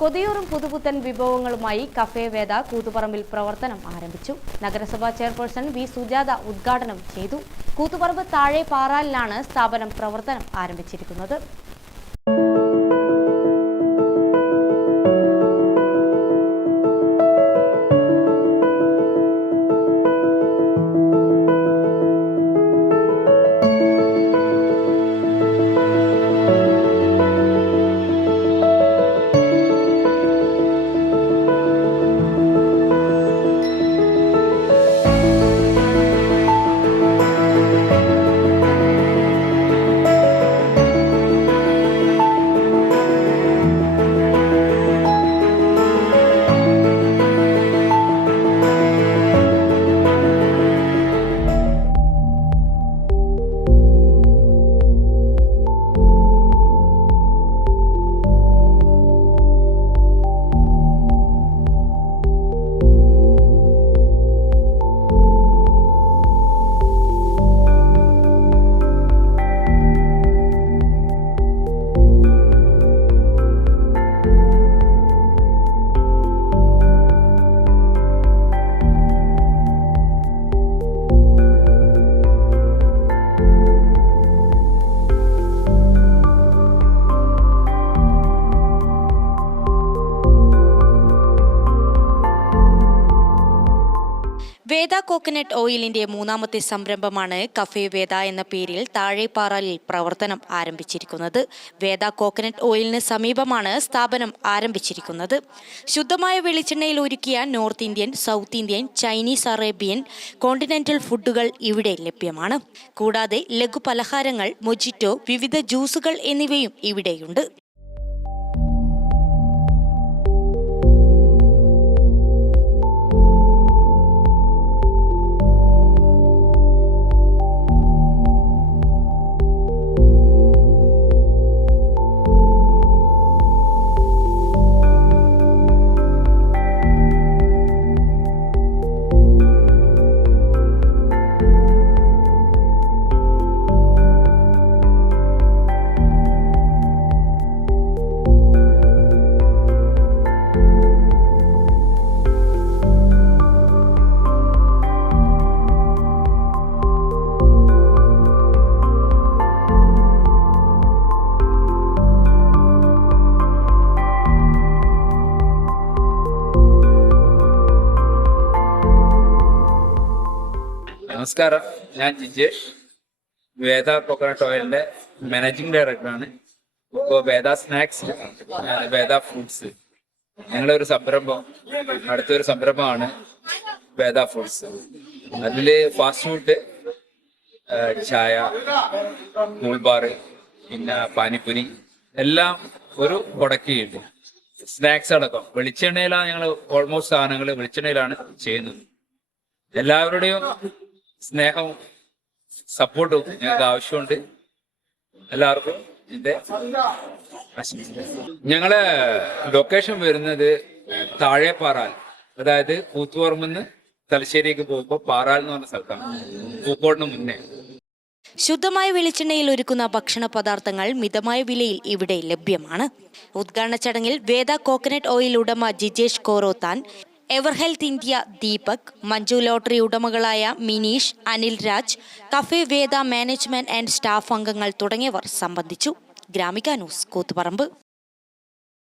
കൊതിയൂറും പുതുപുത്തൻ വിഭവങ്ങളുമായി കഫേ വേദ കൂത്തുപറമ്പിൽ പ്രവർത്തനം ആരംഭിച്ചു. നഗരസഭാ ചെയർപേഴ്സൺ വി സുജാത ഉദ്ഘാടനം ചെയ്തു. കൂത്തുപറമ്പ് താഴെ പാറാലിലാണ് സ്ഥാപനം പ്രവർത്തനം ആരംഭിച്ചിരിക്കുന്നത്. വേദ കോക്കനട്ട് ഓയിലിന്റെ മൂന്നാമത്തെ സംരംഭമാണ് കഫേ വേദ എന്ന പേരിൽ താഴെപ്പാറാലിൽ പ്രവർത്തനം ആരംഭിച്ചിരിക്കുന്നത്. വേദ കോക്കനട്ട് ഓയിലിന് സമീപമാണ് സ്ഥാപനം ആരംഭിച്ചിരിക്കുന്നത്. ശുദ്ധമായ വെളിച്ചെണ്ണയിൽ ഒരുക്കിയ north Indian, south Indian, Chinese, Arabian, continental ഫുഡുകൾ ഇവിടെ ലഭ്യമാണ്. കൂടാതെ ലഘു പലഹാരങ്ങൾ, മൊജിറ്റോ, വിവിധ ജ്യൂസുകൾ എന്നിവയും ഇവിടെയുണ്ട്. നമസ്കാരം, ഞാൻ ജിജേഷ്, വേദ കോക്കനട്ട് ഓയിലിന്റെ മാനേജിംഗ് ഡയറക്ടറാണ്. ഇപ്പോൾ വേദ സ്നാക്സ്, വേദ ഫ്രൂട്ട്സ്, ഞങ്ങളൊരു സംരംഭം, അടുത്തൊരു സംരംഭമാണ് വേദ ഫ്രൂട്ട്സ്. അതിൽ ഫാസ്റ്റ് ഫുഡ്, ചായ, കൂൾബാർ, പിന്നെ പാനിപ്പുരി എല്ലാം ഒരു കൊടക്കിയുണ്ട്. സ്നാക്സ് അടക്കം വെളിച്ചെണ്ണയിലാണ് ഞങ്ങൾ ഓൾമോസ്റ്റ് സാധനങ്ങൾ വെളിച്ചെണ്ണയിലാണ് ചെയ്യുന്നത്. എല്ലാവരുടെയും സ്നേഹവും സപ്പോർട്ടും ഞങ്ങൾക്ക് ആവശ്യമുണ്ട്. എല്ലാവർക്കും ഇതിന്റെ ഞങ്ങളെ ലൊക്കേഷൻ വരുന്നത് താഴെ പാറാൽ, അതായത് കൂത്തുപറമ്പെന്ന് തലശ്ശേരിക്ക് പോകുമ്പോൾ പാറാൽ എന്ന് പറഞ്ഞ സ്ഥലത്താണ്, പൂക്കോടിന് മുന്നേ. ശുദ്ധമായ വെളിച്ചെണ്ണയിൽ ഒരുക്കുന്ന ഭക്ഷണ പദാർത്ഥങ്ങൾ മിതമായ വിലയിൽ ഇവിടെ ലഭ്യമാണ്. ഉദ്ഘാടന ചടങ്ങിൽ വേദ കോക്കനട്ട് ഓയിൽ ഉടമ Jijesh Korothan, Ever Health India Deepak, Manju lottery ഉടമകളായ Mineesh, Anil Raj, cafe Veda management and staff അംഗങ്ങൾ തുടങ്ങിയവർ സംബന്ധിച്ചു. ഗ്രാമിക ന്യൂസ്, കൂത്തുപറമ്പ്.